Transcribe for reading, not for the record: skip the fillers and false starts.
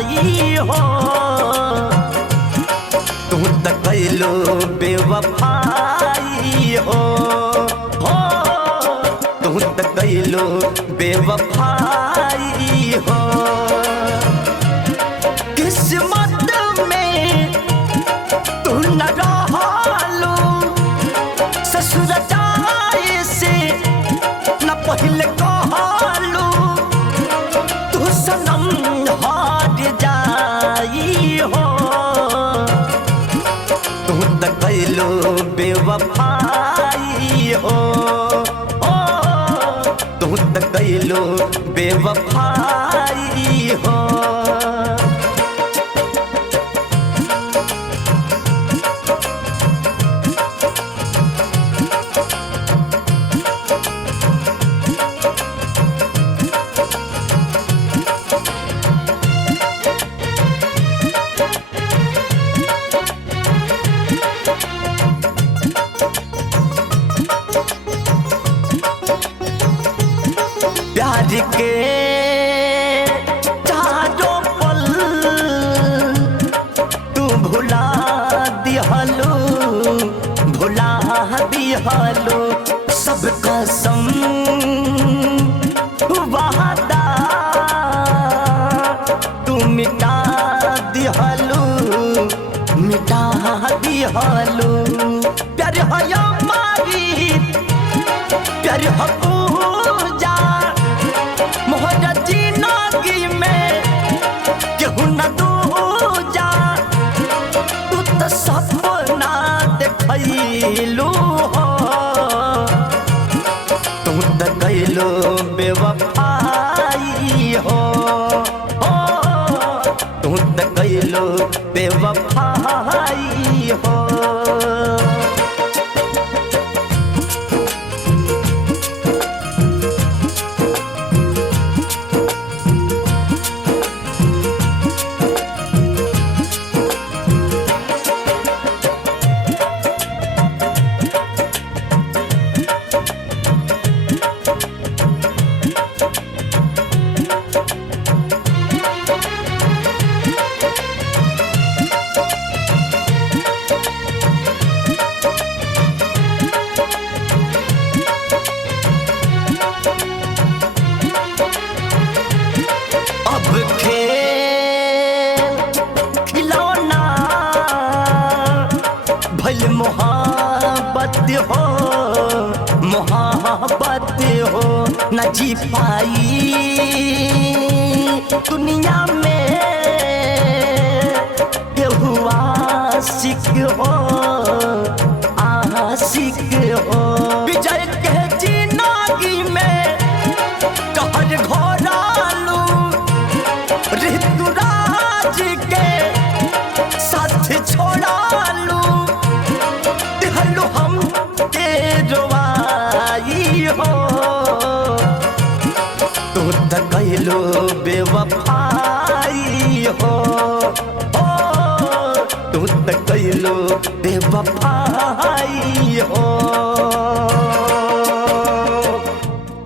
जाई हो। तू तो कैलो बेवफाई हो, तू तो कैलो बेवफाई हो। किस्मत में तू न रहलो, ससुर जाए से न पहले कहलो। तू सनम हार जाई हो, तू तो कैलो बेवफाई हो, तू तो कैलो बेवफाई हो। प्यार के चारों पल तू भुला दिहलो, भुला दिहलो। सब कसम वादा तू मिटा दिहलो, मिटा दिहलो। प्यार है हमारी, प्यार है पूजा, मोहरा जिंदगी में केहू न दूजा। तू तो सपना देखैलू हो, तू तो कैलो बेवफाई हो, तू तो कैलो बेवफाई हो। भल मोहब्बत हो, मोहब्बत हो। न जी पाई दुनिया में केहू आशिक हो, आशिक हो। विजय के जिंदगी में कहर घोरालू, ऋतुराज के साथ छोड़ालू। दिहलू हम के रुवाई हो, तू तो कैलो बेवफाई हो, तू तो कैलो बेवफाई हो।